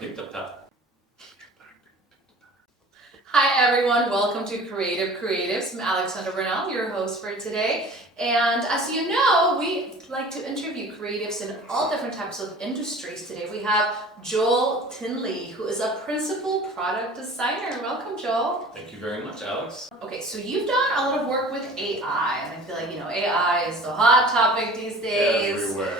picked up that. Hi everyone, welcome to Creative Creatives. I'm Alexandra Bernal, your host for today. And as you know, we like to interview creatives in all different types of industries. Today we have Joel Tinley, who is a principal product designer. Welcome, Joel. Thank you very much, Alex. Okay, so you've done a lot of work with AI, and I feel like, AI is the hot topic these days. Everywhere.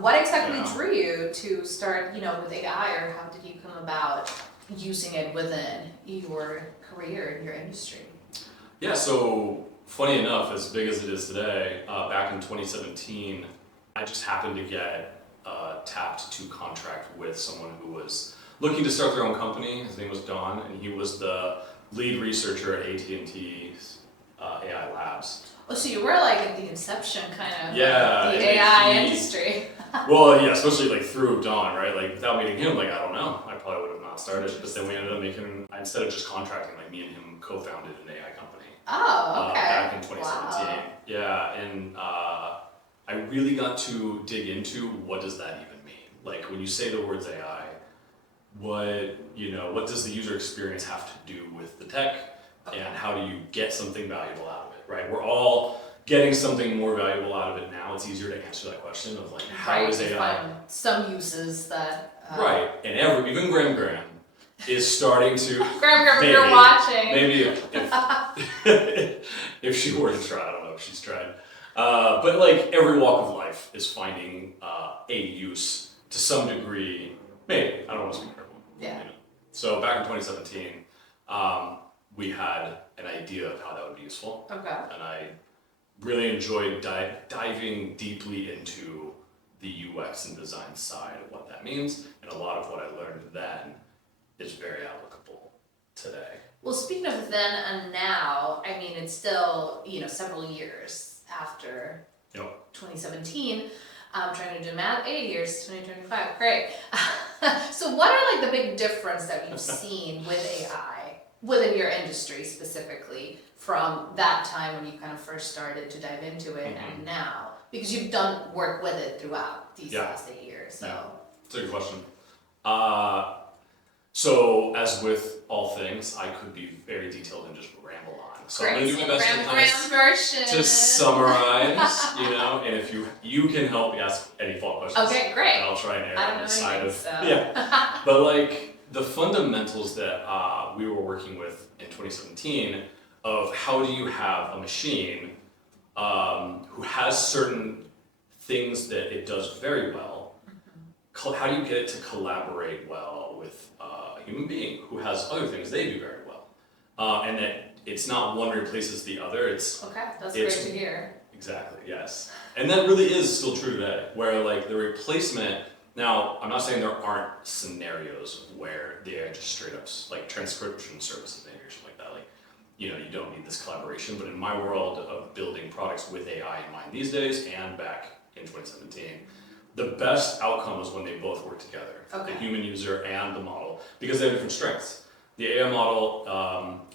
What exactly drew you to start, with AI, or how did you come about using it within your career, in your industry? Yeah, so funny enough, as big as it is today, back in 2017, I just happened to get tapped to contract with someone who was looking to start their own company. His name was Don, and he was the lead researcher at AT&T's AI Labs. Oh, so you were like at the inception kind of the AI industry. Well, yeah, especially like through Don, right? Like without meeting him, like I don't know, I probably would have not started. But then we ended up instead of just contracting, like me and him co-founded an AI company. Oh, okay. Back in 2017. Wow. Yeah, and I really got to dig into what does that even mean? Like when you say the words AI, what does the user experience have to do with the tech, and how do you get something valuable out of it, right? We're all getting something more valuable out of it now. It's easier to answer that question of like, how is AI? Find some uses that. Right, and even Graham is starting to. Graham, you're watching. Maybe if she were to try, I don't know if she's tried. But like every walk of life is finding a use to some degree. Maybe, I don't want to speak for everyone. Yeah. So back in 2017, we had an idea of how that would be useful. Okay. And I really enjoyed diving deeply into the UX and design side of what that means. And a lot of what I learned then is very applicable today. Well, speaking of then and now, I mean, it's still, several years after 2017. I'm trying to do math, 8 years, 2025, great. So what are like the big difference that you've seen with AI within your industry specifically from that time when you kind of first started to dive into it and now? Because you've done work with it throughout these last 8 years. So. Yeah, that's a good question. So as with all things, I could be very detailed and just ramble on. So I'm going to do my best to summarize, and if you can help me ask any follow-up questions. Okay, great. And I'll try and err on the side of so. Yeah. But like the fundamentals that we were working with in 2017 of how do you have a machine who has certain things that it does very well. How do you get it to collaborate well with a human being who has other things they do very well, and that it's not one replaces the other. That's great to hear. Exactly, yes. And that really is still true today, where like the replacement, now I'm not saying there aren't scenarios where the AI just straight up, like transcription services maybe or something like that, like, you don't need this collaboration, but in my world of building products with AI in mind these days and back in 2017, the best outcome was when they both work together, the human user and the model, because they have different strengths. The AI model,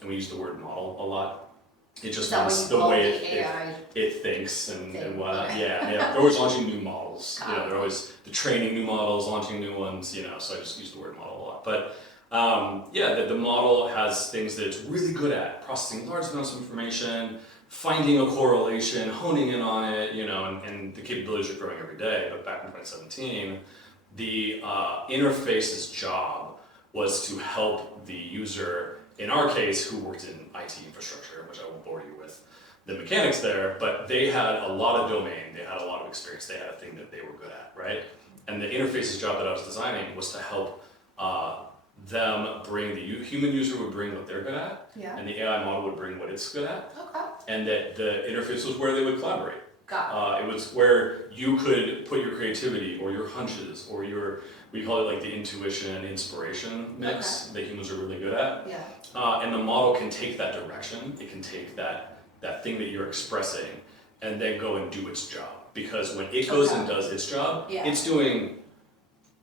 and we use the word model a lot, it just means the way it thinks and whatnot. Yeah. They're always launching new models. They're always training new models, launching new ones, so I just use the word model a lot. But the model has things that it's really good at, processing large amounts of information, finding a correlation, honing in on it, and the capabilities are growing every day. But back in 2017, the interface's job was to help the user, in our case, who worked in IT infrastructure, which I won't bore you with the mechanics there, but they had a lot of domain, they had a lot of experience, they had a thing that they were good at, right? And the interface's job that I was designing was to help them bring, the human user would bring what they're good at, and the AI model would bring what it's good at, and that the interface was where they would collaborate. It was where you could put your creativity or your hunches or we call it like the intuition, inspiration mix that humans are really good at. And the model can take that direction, it can take that thing that you're expressing and then go and do its job. Because when it goes and does its job, it's doing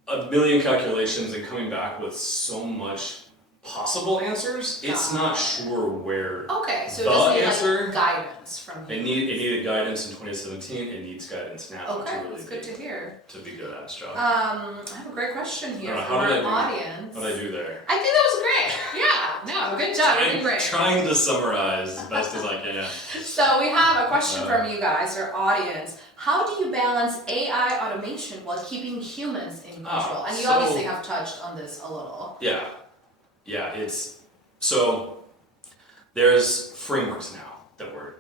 a million calculations and coming back with so much possible answers. It's not sure where Okay, so the it just needs answer. like guidance from you. It needed guidance in 2017. It needs guidance now. Okay, to really that's good to hear. To be good at its job. I have a great question here from how our did audience. What did I do there? I think that was great. Yeah, no, good job. Really great. Trying to summarize as best as I can. So we have a question from you guys, our audience. How do you balance AI automation while keeping humans in control? And you obviously have touched on this a little. Yeah. It's so there's frameworks now that we're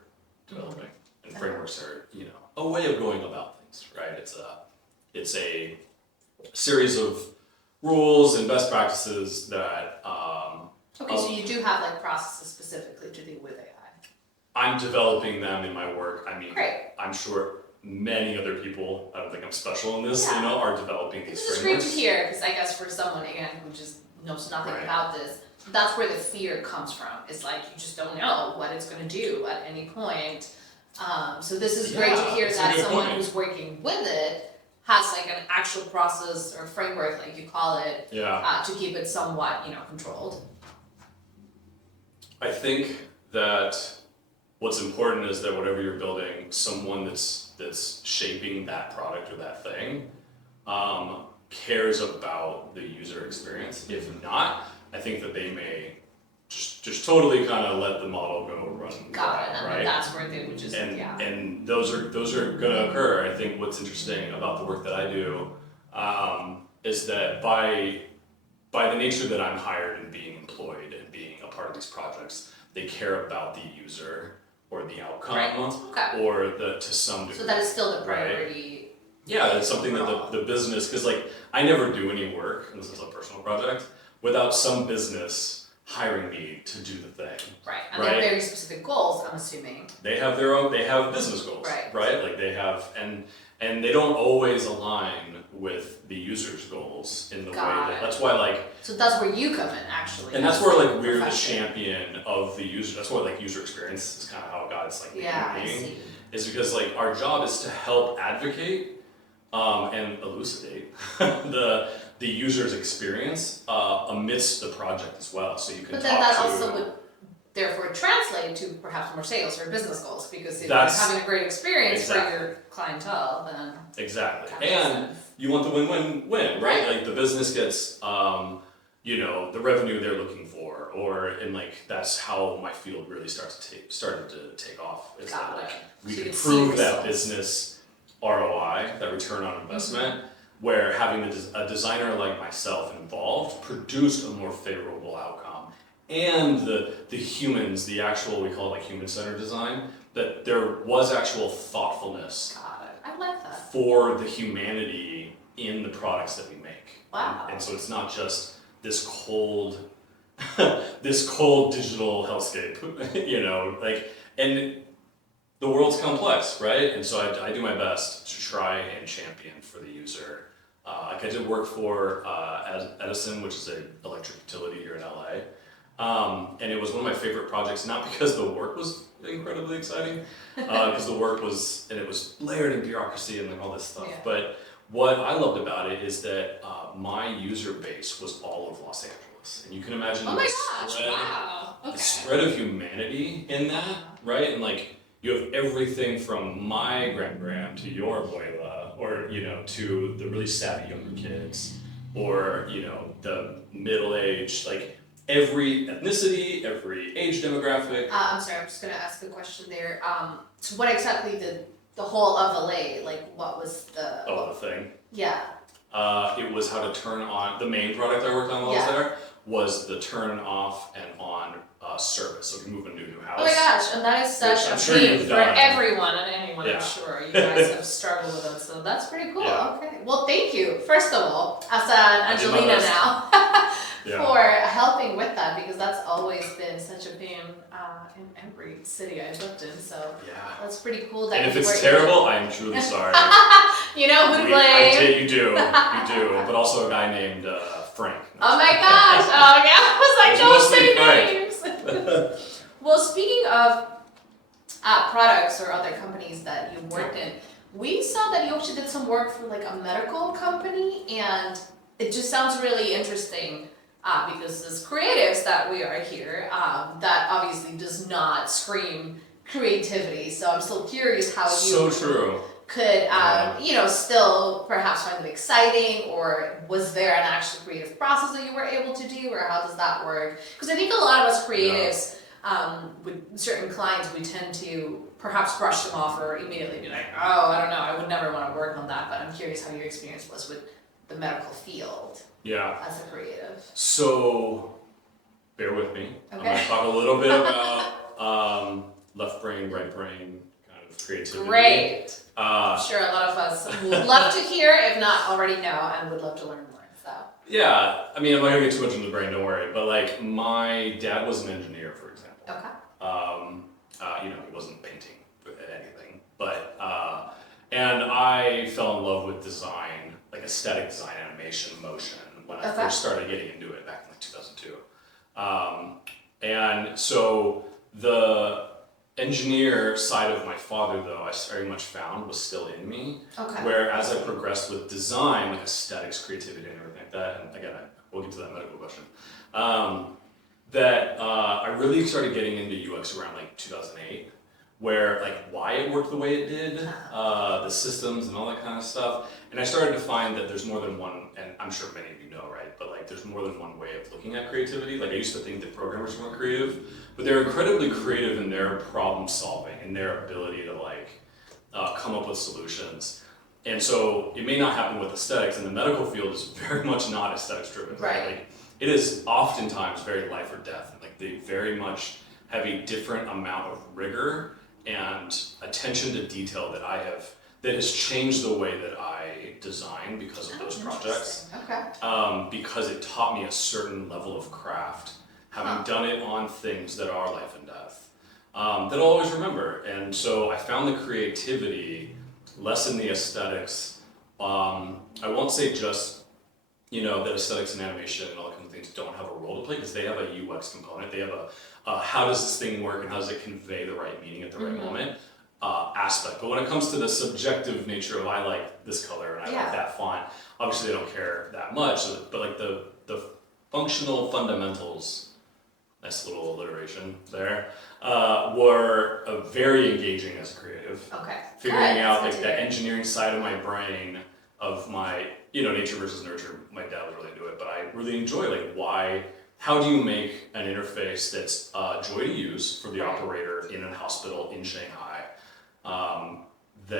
developing, and frameworks are a way of going about things, right? It's a series of rules and best practices that. Okay, so you do have like processes specifically to deal with AI. I'm developing them in my work. I mean, great. I'm sure many other people, I don't think I'm special in this, are developing these frameworks. This is great to hear, because I guess for someone, again, who just knows nothing about this, that's where the fear comes from. It's like, you just don't know what it's going to do at any point. So this is great to hear that someone who's working with it has like an actual process or framework, like you call it, to keep it somewhat, controlled. I think that what's important is that whatever you're building, someone that's shaping that product or that thing cares about the user experience. If not, I think that they may just totally kind of let the model go run. Got it. Right? And that's where they would just and those are going to occur. I think what's interesting about the work that I do is that by the nature that I'm hired and being employed and being a part of these projects, they care about the user or the outcome or to some degree. So that is still the priority. Right? Yeah, it's something that the business, because like I never do any work, and this is a personal project, without some business hiring me to do the thing. Right, and they have very specific goals, I'm assuming. They have business goals, right? Like they have, and they don't always align with the user's goals in the way that's why like. So that's where you come in, actually. And that's where like we're the champion of the user. That's why like user experience is kind of how God's like being. Is because like our job is to help advocate and elucidate the user's experience amidst the project as well. So you can. But then that also would therefore translate to perhaps more sales or business goals, because if you're having a great experience for your clientele, then and you want the win-win-win, right? Like the business gets the revenue they're looking for, and like that's how my field really started to take off. Is that like we could prove that business ROI, that return on investment, where having a designer like myself involved produced a more favorable outcome, and the humans, the actual, we call it like human-centered design, that there was actual thoughtfulness. Got it. I like that. For the humanity in the products that we make. Wow. And so it's not just this cold digital hellscape, and the world's complex, right? And so I do my best to try and champion for the user. Like I did work for Edison, which is an electric utility here in LA. And it was one of my favorite projects, not because the work was incredibly exciting, because the work was, and it was layered in bureaucracy and like all this stuff. But what I loved about it is that my user base was all of Los Angeles. And you can imagine the spread of humanity in that, right? And like, you have everything from my grand to your abuela, or, to the really savvy younger kids, or, the middle-aged, like every ethnicity, every age demographic. I'm sorry, I'm just gonna ask a question there. So what exactly did the whole of LA, like what was the... the thing? Yeah. It was how to turn on, the main product I worked on while I was there, was the turn off and on service. So if you move a new house. Oh my gosh, and that is such a pain for everyone and anyone, I'm sure. You guys have struggled with it, so that's pretty cool. Okay. Well, thank you, first of all, as an Angelina now, for helping with that, because that's always been such a pain in every city I've lived in. So that's pretty cool. That and if it's terrible, I'm truly sorry. You know who to blame. You do. But also a guy named Frank. Oh my gosh! Oh yeah, I was like, don't say names. Well, speaking of products or other companies that you worked in, we saw that you actually did some work for like a medical company, and it just sounds really interesting. because as creatives that we are here, that obviously does not scream creativity. So I'm still curious how you So true. could, still perhaps find it exciting, or was there an actual creative process that you were able to do, or how does that work? Because I think a lot of us creatives, with certain clients, we tend to perhaps brush them off or immediately be like, oh, I don't know, I would never want to work on that. But I'm curious how your experience was with the medical field. Yeah. As a creative. So, bear with me. Okay. I'm going to talk a little bit about left brain, right brain kind of creativity. Great. I'm sure a lot of us would love to hear, if not already know, and would love to learn more. So. Yeah, I mean, I'm not going to get too much into the brain, don't worry. But like, my dad was an engineer, for example. Okay. He wasn't painting anything, but and I fell in love with design, like aesthetic design, animation, motion, when I first started getting into it back in like 2002. And so the engineer side of my father, though, I very much found was still in me. Okay. Where as I progressed with design, like aesthetics, creativity, and everything like that, and again, we'll get to that medical question. I really started getting into UX around like 2008, where like why it worked the way it did, the systems and all that kind of stuff. And I started to find that there's more than one, and I'm sure many of you know, right? But like there's more than one way of looking at creativity. Like I used to think that programmers weren't creative, but they're incredibly creative in their problem solving and their ability to like come up with solutions. And so it may not happen with aesthetics, and the medical field is very much not aesthetics driven. Right. Like it is oftentimes very life or death. Like they very much have a different amount of rigor and attention to detail that has changed the way that I design because of those projects. Okay. Because it taught me a certain level of craft, having done it on things that are life and death, that I'll always remember. And so I found the creativity less in the aesthetics. I won't say just, that aesthetics and animation and all that kind of things don't have a role to play, because they have a UX component. They have a how does this thing work and how does it convey the right meaning at the right moment aspect. But when it comes to the subjective nature of I like this color and I like that font, obviously they don't care that much. But like the functional fundamentals, nice little alliteration there, were very engaging as a creative. Okay. Figuring out like the engineering side of my brain of my, nature versus nurture. My dad was really into it, but I really enjoy like how do you make an interface that's joy to use for the operator in a hospital in Shanghai? We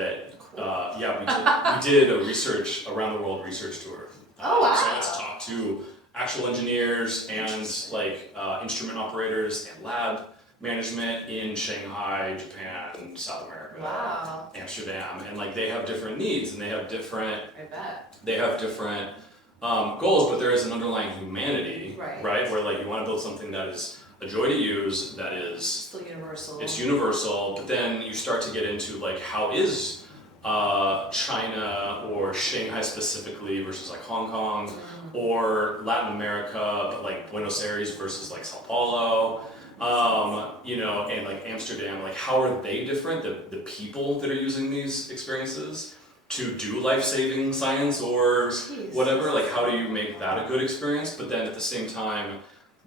did a around the world research tour. Oh wow! So I got to talk to actual engineers and like instrument operators and lab management in Shanghai, Japan, South America, Amsterdam, and like they have different needs and they have different. I bet. They have different goals, but there is an underlying humanity, right? Where like you want to build something that is a joy to use, that is still universal. It's universal, but then you start to get into like how is China or Shanghai specifically versus like Hong Kong or Latin America, but like Buenos Aires versus like Sao Paulo, and like Amsterdam, like how are they different? The people that are using these experiences to do life-saving science or whatever, like how do you make that a good experience? But then at the same time,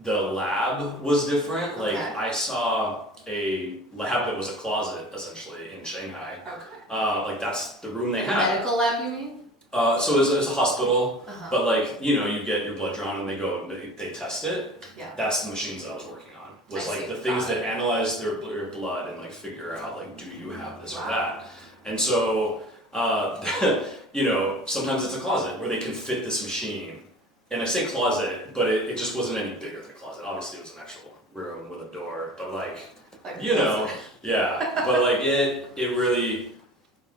the lab was different. Like I saw a lab that was a closet essentially in Shanghai. Okay. Like that's the room they had. Medical lab, you mean? So it was a hospital, but like, you get your blood drawn and they go and they test it. Yeah. That's the machines that I was working on. Was like the things that analyze your blood and like figure out like, do you have this or that? And so, sometimes it's a closet where they can fit this machine. And I say closet, but it just wasn't any bigger than a closet. Obviously it was an actual room with a door, but but like it really,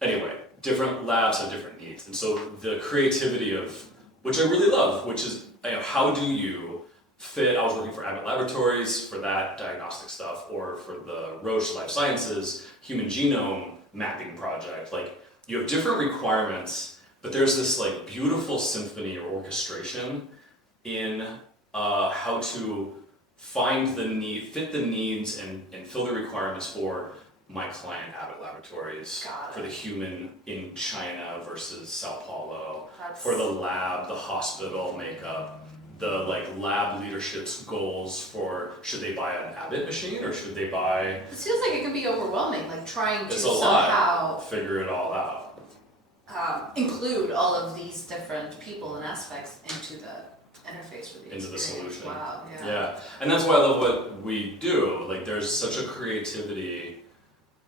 anyway, different labs have different needs. And so the creativity of, which I really love, which is, how do you fit, I was working for Abbott Laboratories for that diagnostic stuff, or for the Roche Life Sciences human genome mapping project. Like you have different requirements, but there's this like beautiful symphony or orchestration in how to find the need, fit the needs and fill the requirements for my client Abbott Laboratories, for the human in China versus Sao Paulo, for the lab, the hospital makeup, the like lab leadership's goals for should they buy an Abbott machine or should they buy. It feels like it can be overwhelming, like trying to It's a somehow lot. Figure it all out. Include all of these different people and aspects into the interface for the Into the experience. solution. Wow, Yeah, and that's why I love what we do. Like, there's such a creativity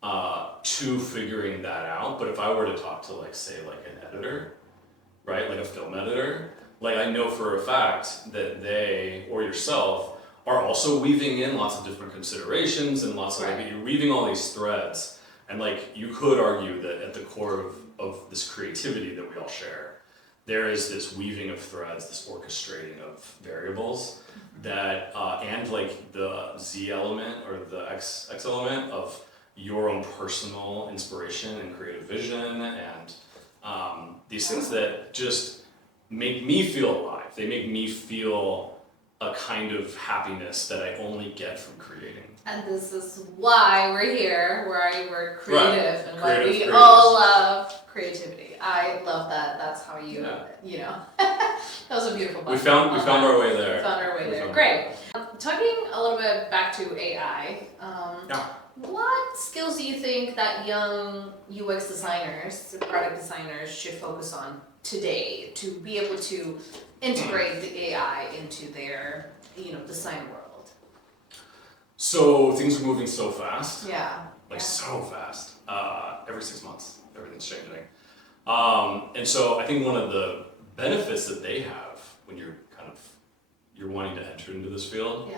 to figuring that out. But if I were to talk to, like, say, like an editor, right, like a film editor, like I know for a fact that they or yourself are also weaving in lots of different considerations and lots of like you're weaving all these threads. And like you could argue that at the core of this creativity that we all share, there is this weaving of threads, this orchestrating of variables that, and like the Z element or the X element of your own personal inspiration and creative vision and these things that just make me feel alive. They make me feel a kind of happiness that I only get from creating. And this is why we're here, why we're creative, and why we creators. all love creativity. I love that. That's how you know. That was a beautiful book. We found our way there. We found our way there. Great. Talking a little bit back to AI. What skills do you think that young UX designers, product designers, should focus on today to be able to integrate the AI into their, design world? So things are moving so fast. Yeah. So fast. Every 6 months, everything's changing. And so I think one of the benefits that they have when you're wanting to enter into this field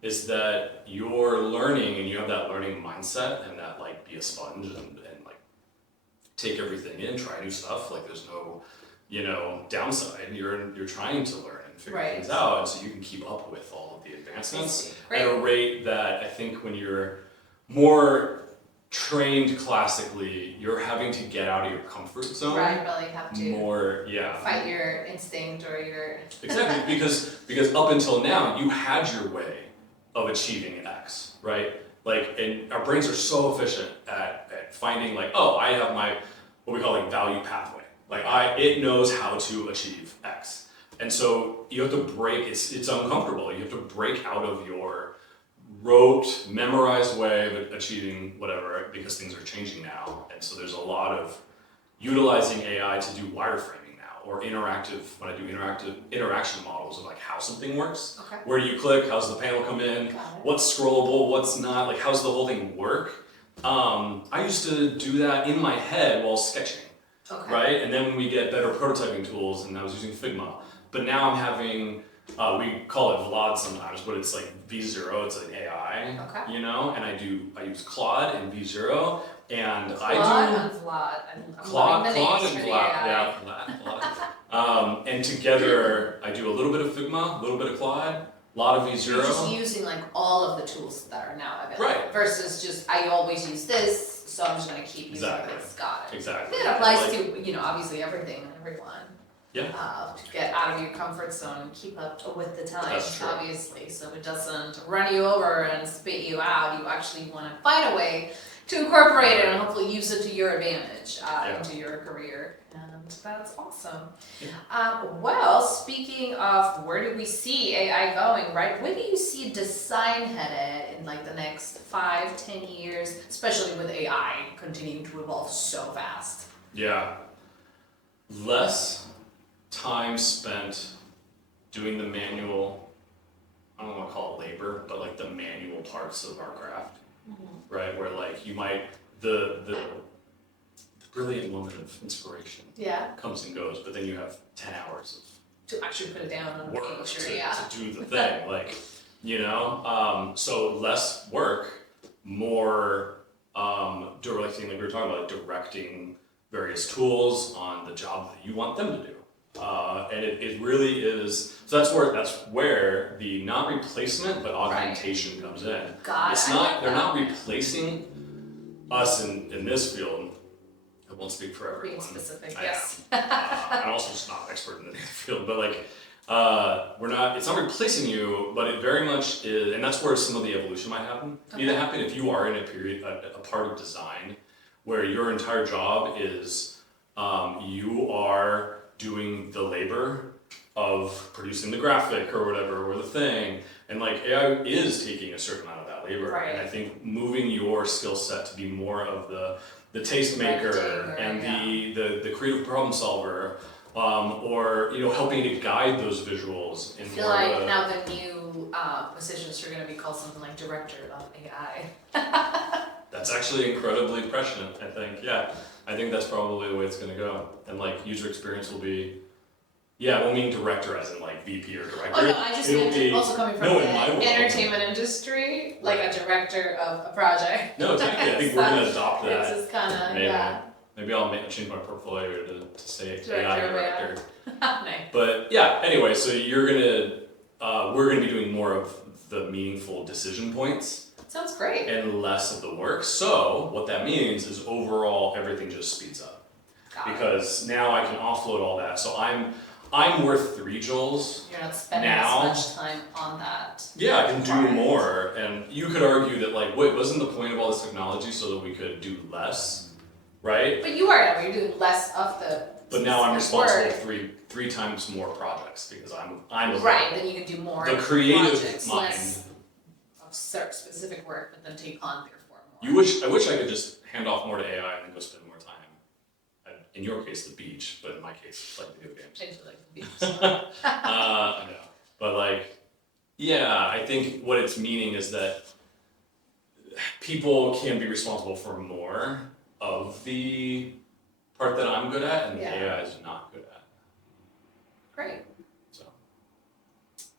is that you're learning and you have that learning mindset and that like be a sponge and like take everything in, try new stuff. Like there's no, downside. You're trying to learn and figure things out, and so you can keep up with all of the advancements at a rate that I think when you're more trained classically, you're having to get out of your comfort zone. Right, really have to fight your instinct or your exactly because up until now you had your way of achieving X, right? Like, and our brains are so efficient at finding like, oh, I have my what we call like value pathway. Like it knows how to achieve X. And so you have to break, it's uncomfortable. You have to break out of your rote, memorized way of achieving whatever because things are changing now. And so there's a lot of utilizing AI to do wireframing now or when I do interaction models of like how something works. Okay. Where do you click? How's the panel come in? What's scrollable? What's not? Like how's the whole thing work? I used to do that in my head while sketching. Okay. Right? And then when we get better prototyping tools, and I was using Figma, but now I'm having, we call it Vlad sometimes, but it's like V0, it's an AI, and I use Claude and V0, and Claude and Vlad. Claude and Vlad, Vlad. And together, I do a little bit of Figma, a little bit of Claude, a lot of V0. You're just using like all of the tools that are now available. Right. Versus just, I always use this, so I'm just going to keep using this. Got it. Exactly. It applies to, obviously everything and everyone. Yeah. To get out of your comfort zone and keep up with the times, That's true. obviously. So it doesn't run you over and spit you out. You actually want to find a way to incorporate it and hopefully use it to your advantage into your career. And that's awesome. Yeah. Well, speaking of where do we see AI going, right? Where do you see design headed in like the next 5-10 years, especially with AI continuing to evolve so fast? Yeah. Less time spent doing the manual, I don't want to call it labor, but like the manual parts of our craft, right? Where like you might, the brilliant moment of inspiration comes and goes, but then you have 10 hours to actually put it down on work the page, to do the thing, like, so less work, more directing, like we were talking about, directing various tools on the job that you want them to do. And it really is, so that's where the not replacement but augmentation comes in. They're not replacing us in this field. I won't speak for everyone. Being specific, yes. I'm also just not an expert in the field, but like it's not replacing you, but it very much is, and that's where some of the evolution might need to happen if you are in a part of design where your entire job is you are doing the labor of producing the graphic or whatever, or the thing. And like AI is taking a certain amount of that labor. Right. And I think moving your skill set to be more of the tastemaker and the creative problem solver, or helping to guide those visuals. I feel like now the new positions are going to be called something like director of AI. That's actually incredibly prescient, I think. Yeah, I think that's probably the way it's going to go. And like user experience will be, I won't mean director as in like VP or director. Oh no, I just meant also coming from the entertainment industry, like a director of a project. No, technically, I think we're going to adopt that. It's just kind of, Maybe I'll change my portfolio to say Director AI of director. Nice. But yeah, anyway, so we're gonna be doing more of the meaningful decision points. Sounds great. And less of the work. So what that means is overall everything just speeds up. Because now I can offload all that. So I'm worth 3 joules. You're not spending now, as much time on that. Yeah, I can do more. And you could argue that like, wait, wasn't the point of all this technology so that we could do less? Right? But you're doing less of the. But now I'm responsible for three times more projects because I'm right. Then you can do more. The creative projects, mind. Less of specific work, but then take on therefore more. I wish I could just hand off more to AI and then go spend more time. In your case, the beach, but in my case, like video games. I do like the beach. I know, but like, I think what it's meaning is that people can be responsible for more of the part that I'm good at, and AI is not good at. Great. So.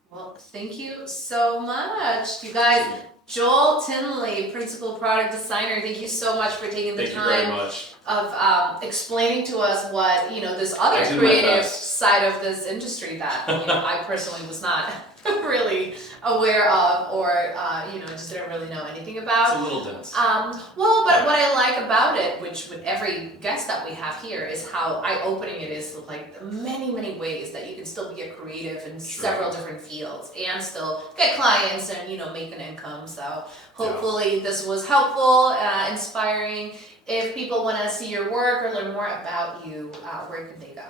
Well, thank you so much, you guys. Joel Tinley, Principal Product Designer, thank you so much for taking the time of explaining to us what, this other creative side of this industry that, I personally was not really aware of or, just didn't really know anything about. It's a little dense. But what I like about it, which with every guest that we have here, is how eye-opening it is to like many, many ways that you can still be a creative in several different fields and still get clients and, make an income. So hopefully this was helpful, inspiring. If people want to see your work or learn more about you, where can they go?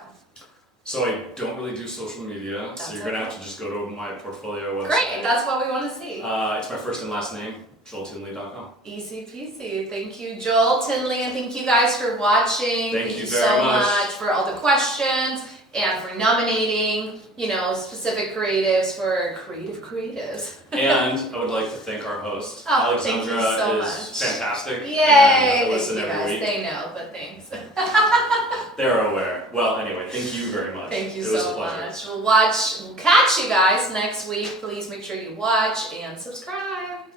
So I don't really do social media, so you're going to have to just go to my portfolio website. Great, that's what we want to see. It's my first and last name, joeltinley.com. Easy peasy. Thank you, Joel Tinley, and thank you guys for watching. Thank you so much for all the questions and for nominating, specific creatives for creative creatives. And I would like to thank our host. Alexandra thank you so is much. Fantastic. Yay! I listen thank you every guys. week. They know, but thanks. They're aware. Well, anyway, thank you very much. Thank you it was so a pleasure. much. We'll catch you guys next week. Please make sure you watch and subscribe.